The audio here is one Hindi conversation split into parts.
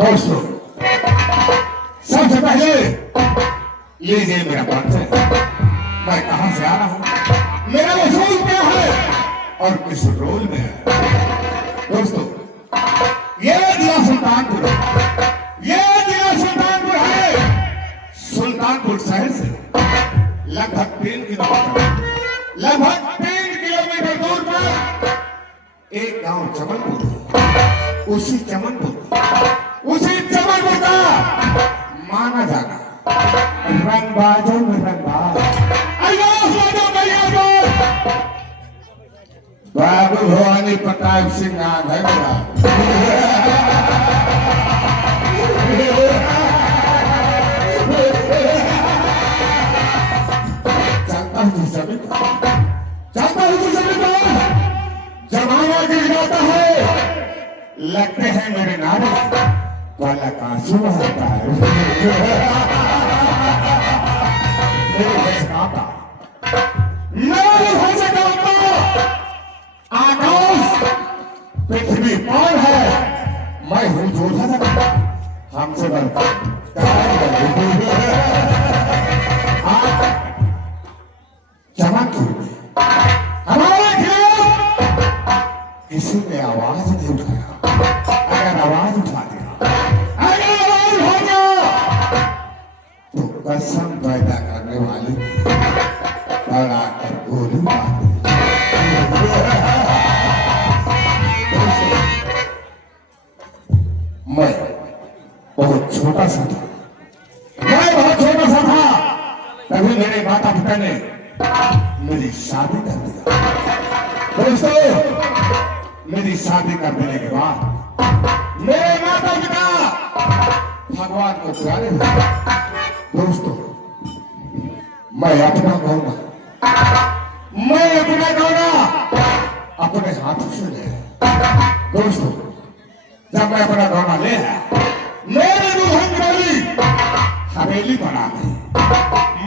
दोस्तों, सबसे पहले लीजिए मेरा परिचय। मैं कहां से आ रहा हूं, मेरा वसूल क्या है और किस रोल में है। दोस्तों, ये जिला सुल्तानपुर है। ये जिला सुल्तानपुर है। सुल्तानपुर शहर से लगभग 3 किलोमीटर दूर पर एक गांव चमनपुर है। उसी चमनपुर का माना जाना रंगबाजों में रंगबाज बाबू भवानी प्रताप सिंह नाम है मेरा। जानता हूँ सभी को जमाना गिर जाता है, लगते हैं मेरे नारे वाला कांसू होता है। आकाश पृथ्वी कौन है, मैं हूं जोधन, हमसे चमनपुर में हमारे खिलाफ किसी ने आवाज नहीं उठाया। अगर आवाज उठा तो कसम पैदा करने वाली बड़ा कर गोली मार। मैं बहुत छोटा सा था, तभी मेरे माता पिता ने मेरी शादी कर दिया। दोस्तों, मेरी शादी कर देने के बाद मेरे माता पिता भगवान को प्यारे हुए। दोस्तों, मैं अपना गौना अपने हाथों से ले। दोस्तों, जब मैं अपना गौना ले आया, मेरे दुल्हन गली हवेली बना गई।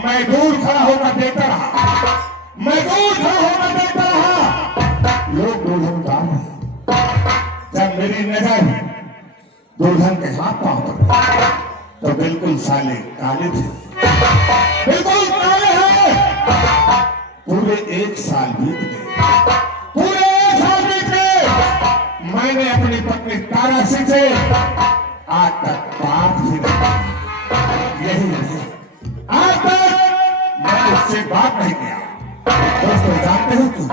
मैं दूर खड़ा होकर देखता रहा, लोग दुल्हन उतार रहे। जब मेरी नजर दुल्हन के हाथ पांव पर तो बिल्कुल साले काले थे, बिल्कुल काले हैं। पूरे 1 साल बीत गए। मैंने अपनी पत्नी तारा सिंह से आज तक बात भी नहीं, यही नहीं, आज तक मैं उससे बात नहीं किया। दोस्तों, जानते हो क्यों?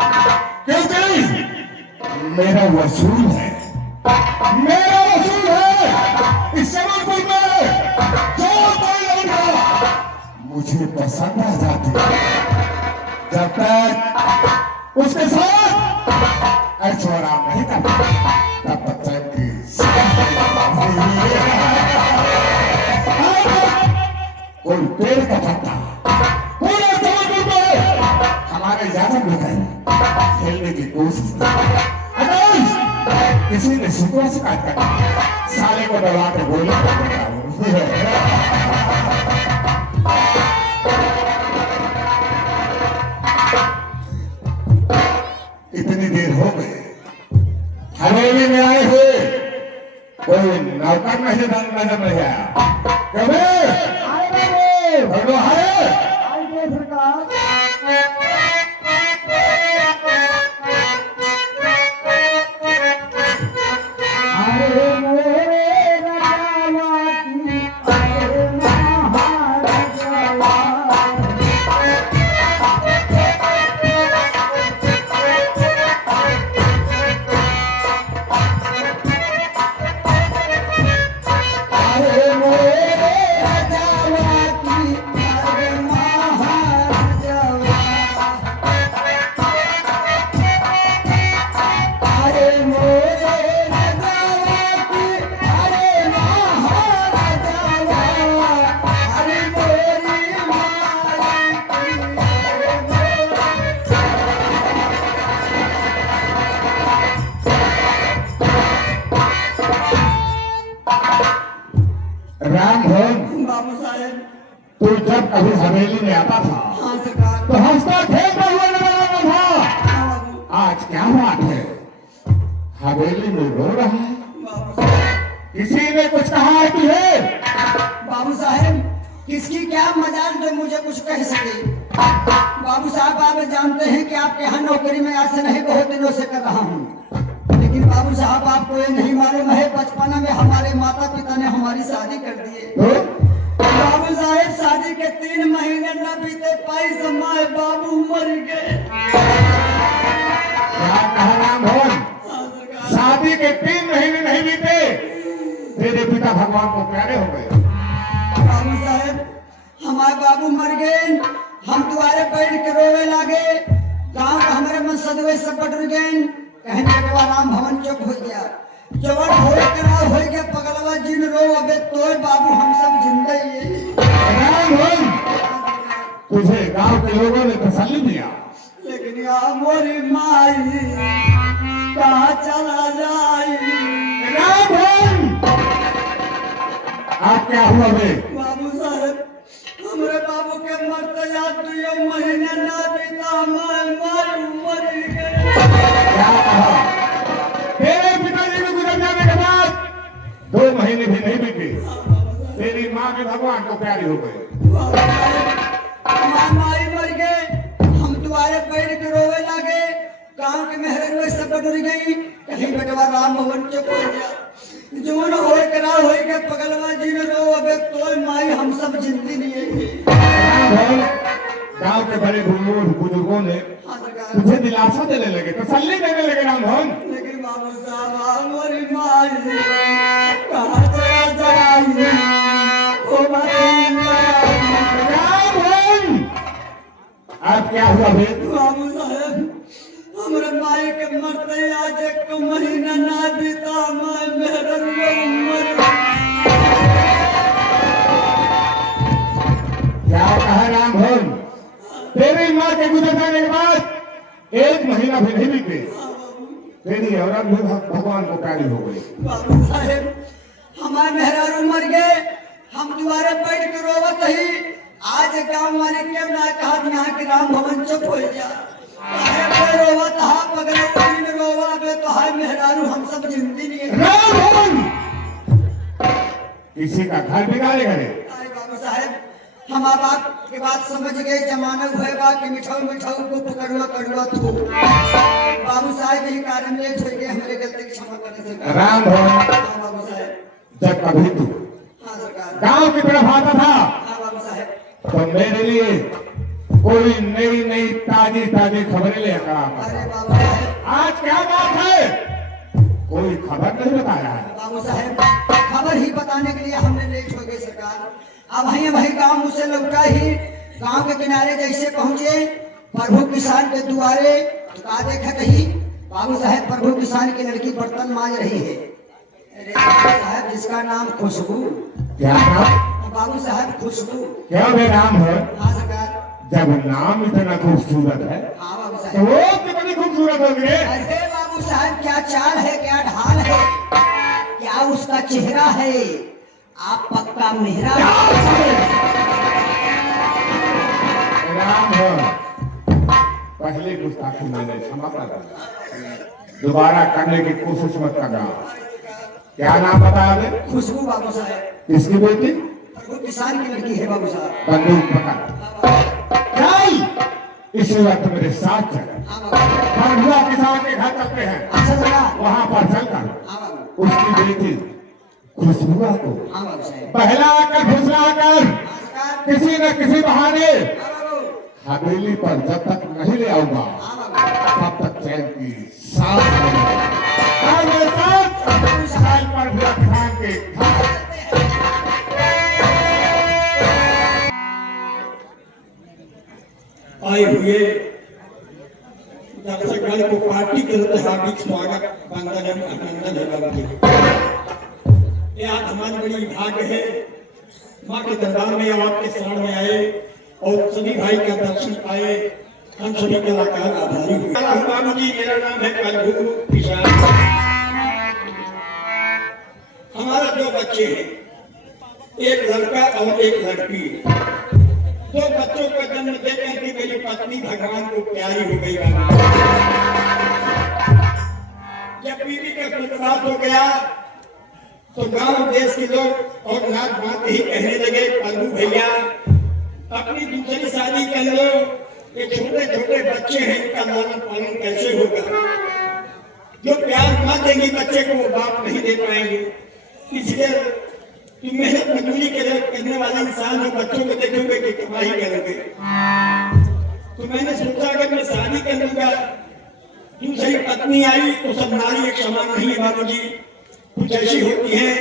क्योंकि मेरा वसूल है। इस चमनपुर में जो कोई लड़का मुझे पसंद आ जाती है, जब तक उसके साथ ऐश्वर्या नहीं करता, तब तक की कोई पेड़ का पत्ता पूरे चमनपुर में हमारे यादव में खेलने की कोशिश की। किसी ने शिकवा शिकायत करना, साले को दबा के गोली कर देता हूं। इतनी देर हो गई, हवेली में आए हुए कोई नौकर नजर नहीं आया। कभी राम भोग बाबू साहेब, तू जब कभी हवेली में आता था तो हंसता खेलता हुआ नजर आता था। आज क्या बात है, हवेली में रो रहा है? किसी ने कुछ कहा है तुझे? बाबू साहेब किसकी क्या मजाल जो मुझे कुछ कह सके। बाबू साहब आप जानते हैं कि आपके यहाँ नौकरी में आज से नहीं बहुत दिनों से कर रहा हूँ, लेकिन बाबू साहब आपको ये नहीं मालूम है बचपना में हमारे माता पिता ने हमारी शादी कर दी है। बाबू साहेब शादी के 3 महीने न बीते पाई समय बाबू मर गए। क्या कहा राम भवन? शादी के 3 महीने नहीं बीते तेरे पिता भगवान को प्यारे हो गए। बाबू साहेब हमारे बाबू मर गए, हम तुम्हारे बैठ के रोवे लागे, गांव का हमारे मन सदवे सब बटुर गए। कहीं बेटवा राम भवन चुप हो गया, जवन हो करा हो गया पगलवा जिन रो अबे तोय बाबू हम सब जिंदा ही है। राम भवन तुझे गांव के लोगों ने तसल्ली दिया, लेकिन यहाँ मोरी माई कहाँ चला जाई। राम भवन आप क्या हुआ बे? बाबू साहब हमारे बाबू के मरते या 2 महीने ना बीता मार मर गए। क्या कहा? तेरे पिताजी के गुजर जाने के बाद 2 महीने भी नहीं बीते तेरी माँ के भगवान को प्यारी हो गई। हमारी माई मर गए, हम तुम्हारे पेड़ के रोवे लागे, गांव के मेहर सब बटुर गई। कहीं बेटवा राम भवन चुप हो गया, जवन हो करा हो के पगलवा जिन रो अबे तोय माई हम सब जिंदगी नहीं है। गांव के बड़े बुजुर्गों ने तुझे दिलासा देने लगे, तसल्ली देने लगे राम भवन। लेकिन बाबू साहब हमारी माई कहाँ चला जाई। राम भवन अब क्या हुआ बे? बाबू साहब हमारे माई के मरते आज 1 महीना ना बीता मैं मेहर मर। क्या कहा राम भवन? तेरी माँ के गुजर जाने के बाद 1 महीना भी नहीं बीते तेरी औरत भी भगवान को प्यारी हो गई। बाबू साहेब हमारे मेहरारू मर गए, हम दोबारा बैठ के रोवत ही आज गाँव वाले के ना कहा यहाँ के राम भवन चुप हो गया। रोवत हा पगले रोवा बे तो हाय मेहरारू हम सब जिंदगी नहीं है। राम भवन किसी का घर बिगाड़े गए। बाबू साहेब हम आप की बात समझ गए, जमाना हुए बा कि मिठाऊ मिठाऊ को पकड़वा कड़वा तू। बाबू साहेब यही कारण ले छोड़ के हमारे गलती की क्षमा करने से। राम भवन बाबू साहेब जब कभी तू सरकार गांव की तरफ आता था बाबू साहेब तो मेरे लिए कोई नई नई ताजी ताजी खबरें लेकर आता अरे था। बाबू साहेब आज क्या बात है? कोई खबर नहीं बताया है। बाबू साहेब खबर ही बताने के लिए हमने लेट हो गई सरकार। अब वही गांव मुझसे लौटा ही गांव के किनारे जैसे पहुंचे प्रभु किसान के दुआरे तो का देखा कही बाबू साहेब प्रभु किसान की लड़की बर्तन मांज रही है। अरे बाबू साहब जिसका नाम खुशबू। क्या नाम? बाबू साहब खुशबू। क्या वे नाम है? हाँ सरकार। जब नाम इतना खूबसूरत है हाँ बाबू तो साहब। वो कितनी खूबसूरत होगी रे? अरे बाबू साहब क्या चाल है, क्या ढाल है, क्या उसका चेहरा है, आप पक्का मेहरा। राम है पहले गुस्ताखी मैंने क्षमा कर दोबारा करने की कोशिश मत करना। क्या नाम बताया आपने? खुशबू बाबू साहब। किसकी बेटी? प्रभु किसान की लड़की है बाबू साहब। बंदूक पकड़ चल इस वक्त मेरे साथ चल। बंधुआ किसान के घर चलते हैं। अच्छा सरकार। वहां पर चलकर हाँ बाबू। उसकी बेटी खुशबुआ को हाँ बाबू साहब। पहला कर फुसला कर हाँ सरकार। किसी न किसी बहाने हाँ बाबू। हवेली पर जब तक नहीं ले आऊंगा हाँ बाबू। तब तक चैन की सांस नहीं। मेरे साथ साल पर भी अभियान के आए हुए दर्शकगण को पार्टी के तरफ हार्दिक स्वागत वंदन अभिनंदन है बाबू जी। ये आज हमारी बड़ी भाग्य है माँ के दरबार में आपके शरण में आए और सभी भाई का दर्शन पाए। हम सभी कलाकार आभारी हुए। बाबू जी मेरा नाम है कलभू किसान। हमारा 2 बच्चे हैं, एक लड़का और एक लड़की। 2 बच्चों का जन्म देकर के मेरी पत्नी भगवान को प्यारी हो गई। जब बीवी का पुत्रवास हो गया तो गांव देश के लोग और नात बात ही कहने लगे, प्रभु भैया अपनी दूसरी शादी कर लो, ये छोटे छोटे बच्चे हैं, इनका लालन पालन कैसे होगा? जो प्यार मां देंगी बच्चे को वो बाप नहीं दे पाएंगे। इसलिए तुम मेहनत मजदूरी करने वाले इंसान हो, बच्चों को देखोगे कि कमाई करोगे। तो मैंने सोचा अगर मैं शादी कर लूंगा, दूसरी पत्नी आई तो सब नारी एक समान नहीं है बाबूजी, कुछ ऐसी होती है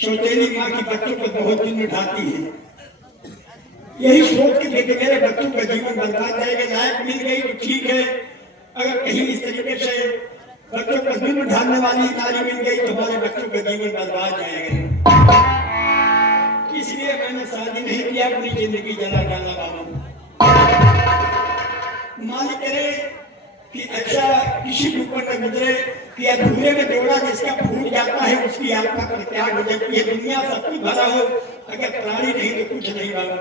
सौतेली माँ की बच्चों को बहुत दिन उठाती है। यही सोच के देखे मेरे बच्चों का जीवन बर्बाद जाएगा, लायक मिल गई तो ठीक है, अगर कहीं इस तरीके से बच्चों को दिन उठाने वाली नारी मिल गई तो हमारे बच्चों का जीवन बर्बाद जाएगा। इसलिए मैंने शादी नहीं किया, अपनी जिंदगी जला डाला बाबू। मालिक करे कि अच्छा किसी के ऊपर न गुजरे कि अधूरे में जोड़ा जिसका फूट जाता है उसकी आत्मा पर त्याग हो जाती है। दुनिया सब कुछ भरा हो, अगर प्राणी नहीं तो कुछ नहीं बाबू।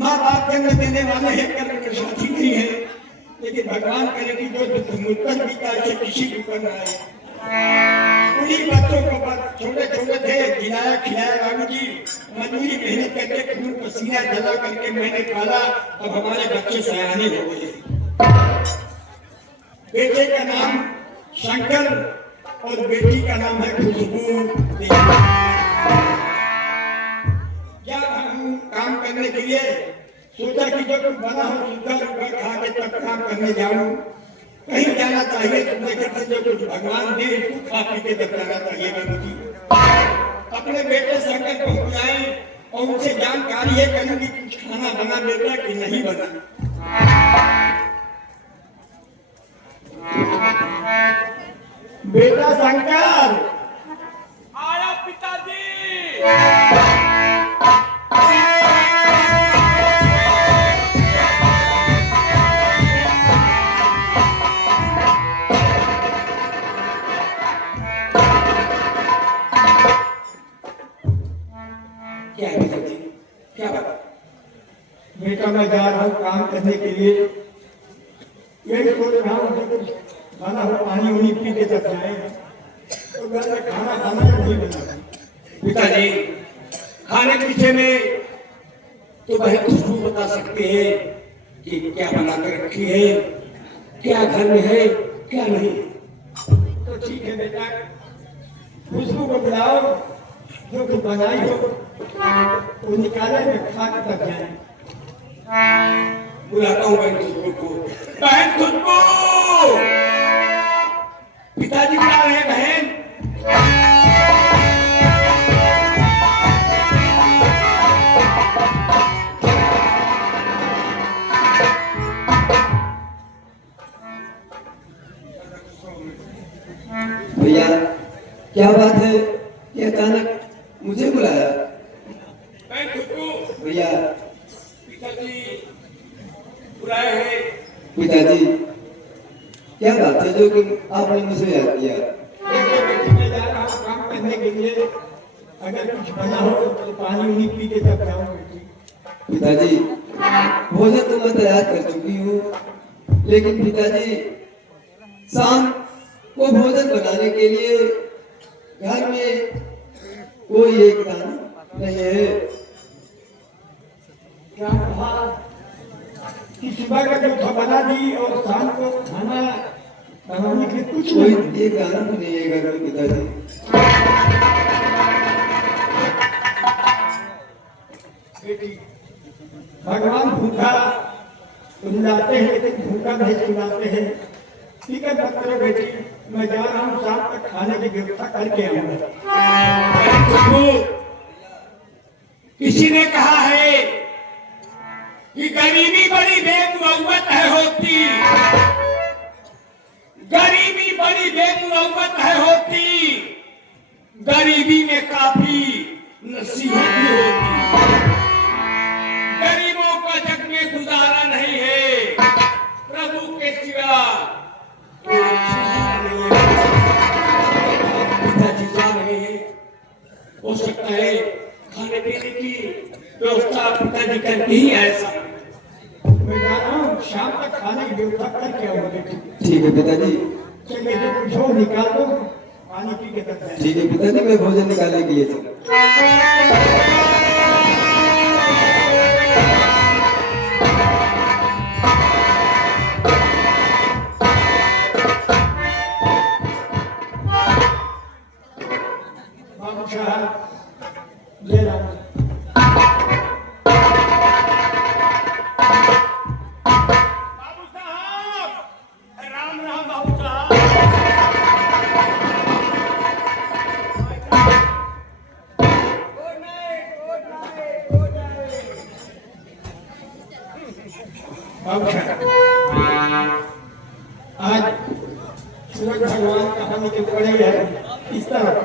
माँ बाप जन्म देने वाले हैं, कर्म के साथी नहीं है, लेकिन भगवान करे कि जो मुल्कन बीता है किसी के ऊपर न आए। उन्हीं बच्चों को छोटे छोटे थे, खिलाया खिलाया बाबू जी, मजदूरी मेहनत करके खून पसीना जला करके मैंने पाला, अब हमारे बच्चे सयाने हो गए। बेटे का नाम शंकर और बेटी का नाम है खुशबू। क्या हम काम करने के लिए सोचा कि जब बना हो सुंदर खा के तब काम करने जाऊं, कहीं जाना चाहिए तो मेरे घर से जो कुछ भगवान दे उसको खा पी के जब जाना चाहिए बाबूजी। अपने बेटे शंकर को बुलाए और उनसे जानकारी है करूँ कि कुछ खाना बना बेटा कि नहीं बना। बेटा शंकर आया पिताजी। क्या पिताजी, क्या बात? बेटा मैं जा रहा हूँ काम करने के लिए, यही सोच रहा हूँ कि कुछ खाना हो पानी उनी पी के जब जाए तो घर में खाना खाना या नहीं बना। पिताजी खाने पीछे में तो बहन खुशबू बता सकते हैं कि क्या बना कर रखी है, क्या घर में है क्या नहीं। तो ठीक है बेटा, खुशबू को बुलाओ, जो कुछ बनाई हो वो निकाले में खा के तब जाए। बुलाता हूँ बहन खुशबू को। बहन खुशबू, पिताजी बुला रहे हैं बहन। भैया क्या बात है कि अचानक मुझे बुलाया? बहन खुशबू, भैया पिताजी बुलाए हैं। पिताजी क्या बात है जो कि आपने मुझे याद किया? देखिए बेटी, मैं जा रहा हूँ काम करने के लिए, अगर कुछ बना हो तो पानी उनी पी के तब जाऊँ बेटी। पिताजी भोजन तो मैं तैयार कर चुकी हूँ, लेकिन पिताजी शाम को भोजन बनाने के लिए घर में कोई एक दाना नहीं है। क्या कहा कि सुबह का जो बना दी और शाम को खाना बनाने के कुछ कोई नहीं। एक दाना तो नहीं है घर में पिताजी। बेटी, भगवान भूखा सुलाते हैं लेकिन भूखा नहीं सुलाते हैं। ठीक है मत करो बेटी, मैं जा रहा हूँ, शाम तक खाने की व्यवस्था करके आऊंगा। बहन खुशबू, किसी ने कहा है कि गरीबी बड़ी बेमुरव्वत है होती, गरीबी बड़ी बेमुरव्वत है होती, गरीबी में काफी नसीहत भी होती। गरीबों का जग में गुजारा नहीं है, प्रभु के सिवा कोई चीज नहीं है। पिताजी जा रहे हैं, हो सकता है खाने पीने की व्यवस्था पिताजी करके ही ऐसा। मैं जा रहा हूँ, शाम तक खाने की व्यवस्था करके आऊंगा बेटी। ठीक है पिताजी। चलिए जो कुछ हो निकाल दो, पानी पी के तक जाए। ठीक है पिताजी, मैं भोजन निकालने के लिए चला। बाबू साहब ले रहा हूँ। बाबू साहब, राम राम बाबू साहब। बाबू साहब, आज सूरज भगवान का हम निकल पड़े हैं इस तरफ।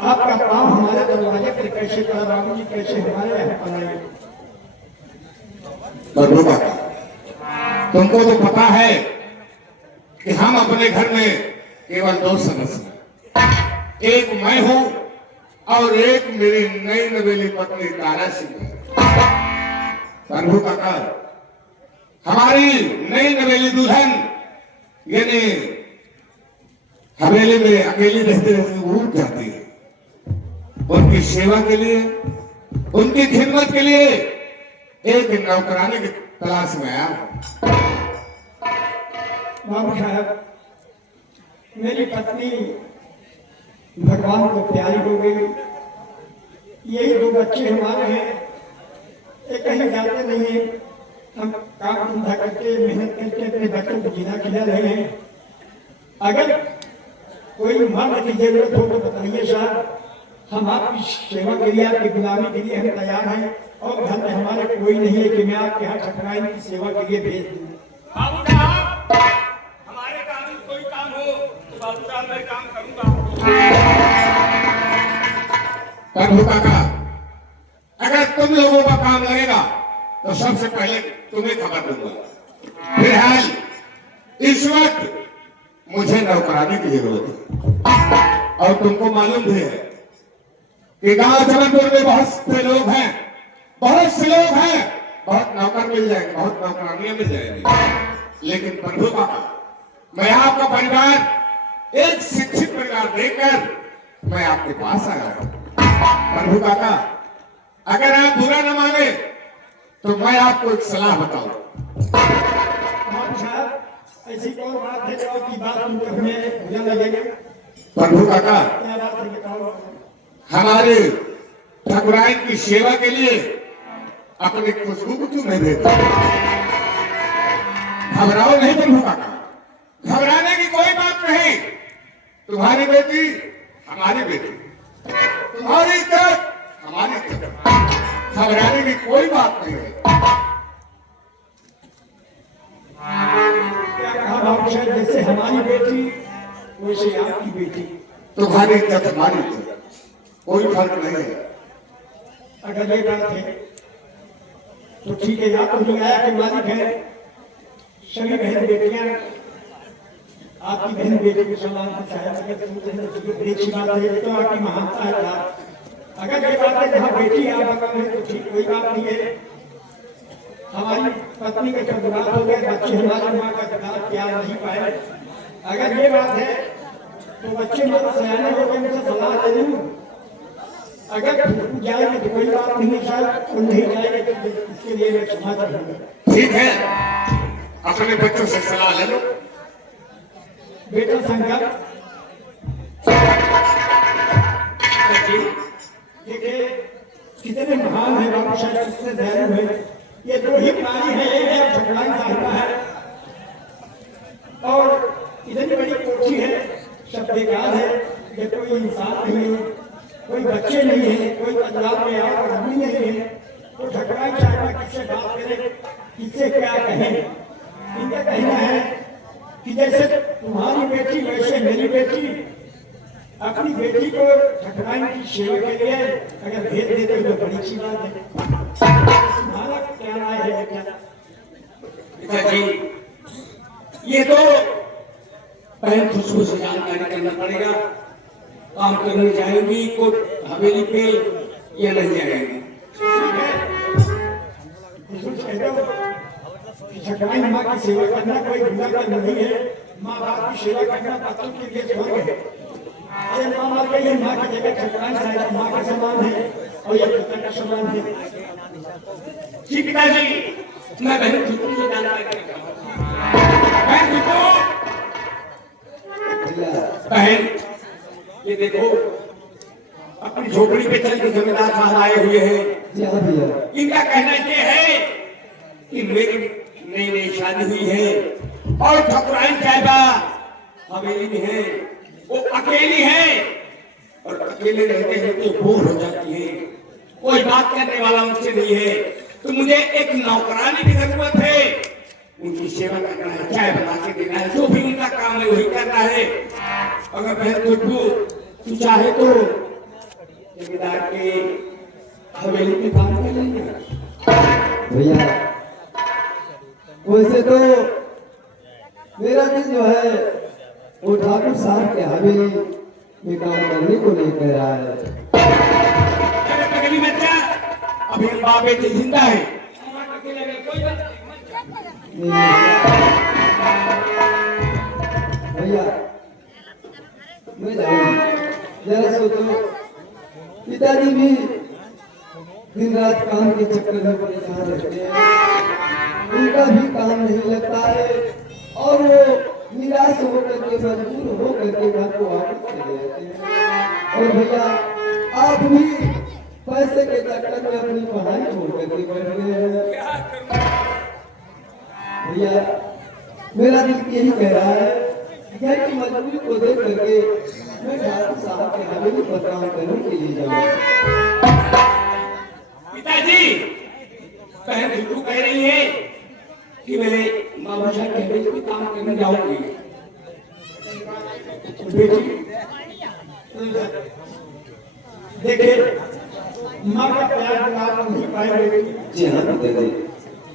आपका पाँव हमारे दरवाजे पर कैसे पड़ा बाबू जी, कैसे हमारे यहाँ पड़ा? प्रभु बाबा, तुमको तो पता है कि हम अपने घर में केवल 2 सदस्य हैं। एक मैं हूं और एक मेरी नई नवेली पत्नी तारा सिंह है। प्रभु काका, हमारी नई नवेली दुल्हन यानी हवेली में अकेली रहते रहते ऊब जाती है। उनकी सेवा के लिए, उनकी खिदमत के लिए एक नौकरानी की तलाश में आया हूं। बाबू साहब, मेरी पत्नी भगवान को प्यारी हो गई। यही 2 बच्चे हमारे हैं। ये कहीं जाते नहीं है। हम काम धंधा करके मेहनत करके अपने बच्चों को जीना खिला रहे हैं। अगर कोई मर्द की जरूरत हो तो बताइए साहब, हम आपकी सेवा के लिए, आपकी गुलामी के लिए हम तैयार हैं। और घर में हमारे कोई नहीं है कि मैं आपके यहाँ ठकराइन की सेवा के लिए भेज दूँ। बाबू साहब, हमारे काम में कोई काम हो तो बाबू साहब मैं काम करूंगा। प्रभु काका, अगर तुम लोगों का काम लगेगा तो सबसे पहले तुम्हें खबर दूंगा। फिलहाल इस वक्त मुझे नौकरानी की जरूरत है। और तुमको मालूम भी है कि गांव जबलपुर में बहुत से लोग हैं, बहुत से लोग हैं, बहुत नौकर मिल जाएंगे, बहुत नौकरानियां मिल जाएंगी। लेकिन प्रभु काका, मैं आपका परिवार एक शिक्षित परिवार देकर मैं आपके पास आया हूं। प्रभु काका, अगर आप बुरा न माने तो मैं आपको एक सलाह बताऊं। बाबू साहब, ऐसी कौन बात है जो आपकी बात सुनकर हमें बुरा लगेगा? प्रभु काका, क्या बात है बताओ। हमारे ठाकुराइन की सेवा के लिए अपनी खुशबू को क्यों नहीं देते? घबराओ नहीं प्रभु काका, घबराने की कोई बात नहीं। तुम्हारी बेटी हमारी बेटी, तुम्हारी इज्जत हमारी इज्जत, घबराने की कोई बात नहीं है। क्या कहा बाबू साहब? जैसे हमारी बेटी वैसे आपकी बेटी। तुम्हारी इज्जत हमारी इज्जत, कोई फर्क नहीं है। अगर ये बात है तो ठीक है। आप तो आया के मालिक है। सभी बहन बेटियां आपकी बहन बेटी के समान चाहे। अगर अच्छी बात है तो आपकी महानता है यार। अगर ये बात है जहाँ बेटी आपका काम है तो ठीक, कोई बात नहीं है। हमारी पत्नी का जब बात हो गया, बच्चे हमारी माँ का जवाब क्या नहीं पाए। अगर ये बात है तो बच्चे माता सयाने हो गए, मुझे सलाह दे दूं। अगर जाएंगे तो कोई बात नहीं सर, और नहीं जाएंगे तो इसके लिए मैं क्षमा चाहूंगा। ठीक है, अपने बच्चों से सलाह ले लो। बेटा शंकर, देखिए कितने महान है बाबू साहब, कितने दयालु है। ये 2 ही प्राणी है, एक है भगवान साहिबा है और इतनी बड़ी कोठी है, सब बेकार है। ये कोई इंसान नहीं है, कोई बच्चे नहीं है, कोई पंजाब में और आदमी नहीं है। तो ठकराई साहिबा किससे बात करें, किससे क्या कहें? इनका कहना है कि जैसे तुम्हारी बेटी वैसे मेरी बेटी। अपनी बेटी को ठकराई की सेवा के लिए अगर भेज देते तो बड़ी अच्छी बात है। तुम्हारा क्या राय है बेटा? पिताजी, ये तो बहन खुशबू से जानकारी करना पड़ेगा। काम करने जाएंगी कोर्ट हवेली पे या नहीं जाएंगी? ठीक है, इसको कह दो कि ठकराई माँ की सेवा करना कोई बुरा काम नहीं है। माँ बाप की सेवा करना बच्चों के लिए स्वर्ग है। अरे माँ मर गई है, माँ की जगह ठकुराइन साहब माँ का समान है और ये पिता का समान है। जी पिताजी, मैं बहन झुकू से जानकारी देता हूँ। बहन झुकू, भैया बहन ये देखो अपनी झोपड़ी पे चल के जमींदार साहब आए हुए हैं। जी हाँ भैया। इनका कहना ये है कि मेरी नई नई शादी हुई है और ठकुराइन साहिबा हवेली में है, वो अकेली है और अकेले रहते रहते बोर हो जाती है, कोई बात करने वाला उनसे नहीं है, तो मुझे एक नौकरानी की जरूरत है। उनकी सेवा करना है, चाय बना के देना है, जो भी उनका काम है वही करना है। अगर बहन तू चाहे तो जमींदार के हवेली में काम कर लेंगे। भैया वैसे तो मेरा दिल जो है वो ठाकुर साहब के हवेली में काम करने को नहीं कह रहा है। अरे पगली बच्चा, अभी हम बाबे जी जिंदा है। नहीं, भैया मैं जाऊंगी, जरा सोचो पिताजी भी दिन रात काम के चक्कर में परेशान रहते हैं, उनका भी काम नहीं लगता है और वो निराश होकर के मजबूर होकर के घर को वापस चले जाते हैं। और भैया आप भी पैसे के चक्कर में अपनी पढ़ाई छोड़ करके बैठ गए हैं। भैया मेरा दिल यही कह रहा है घर की मजबूरी को देख करके मैं ठाकुर साहब के हवेली पर काम करने के लिए जाऊंगा। पिताजी, बहन झुकू कह रही है कि मैं बाबू साहब के हवेली में काम करने जाऊंगी। बेटी देखिए माँ का प्यार आप नहीं पाएंगे। जी हाँ पिताजी।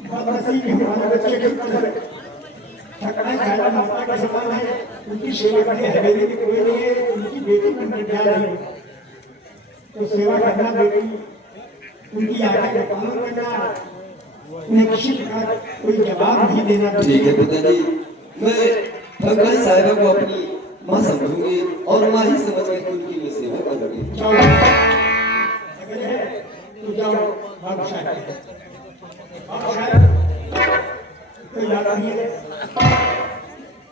बदमाशी के हमारे बच्चे के ऊपर ठकुराइन साहब माता का समान है, उनकी सेवा करने हवेली की कोई नहीं है, उनकी बेटी की निर्भया नहीं, तो सेवा करना बेटी उनकी आज्ञा का पालन करना, उन्हें किसी प्रकार कोई जवाब नहीं देना। ठीक है पिताजी, मैं ठकुराइन साहिबा को अपनी माँ समझूंगी और माँ ही समझ कर उनकी मैं सेवा करूंगी। जाओ अगर है तो जाओ बाबू साहब कोई बात नहीं है।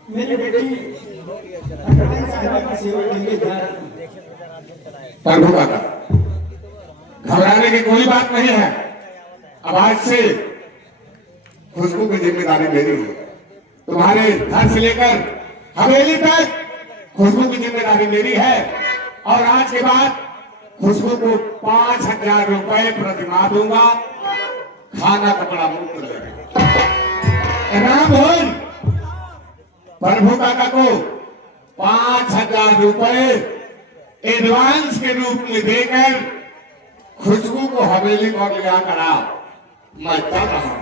मेरी बेटी ठकुराइन साहिबा की सेवा के लिए जा रही है। प्रभु काका, घबराने की कोई बात नहीं है। अब आज से खुशबू की जिम्मेदारी मेरी है। तुम्हारे घर से लेकर हवेली तक खुशबू की जिम्मेदारी मेरी है और आज के बाद खुशबू को 5,000 रुपए प्रतिमाह दूंगा, खाना कपड़ा मुफ्त लगेगा। राम भोज प्रभु काका को 5,000 रुपए एडवांस के रूप में देकर खुशबू को हवेली पर ले आकर आओ, मैं चल रहा हूं।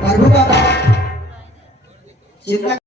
प्रभु बाबा चिंता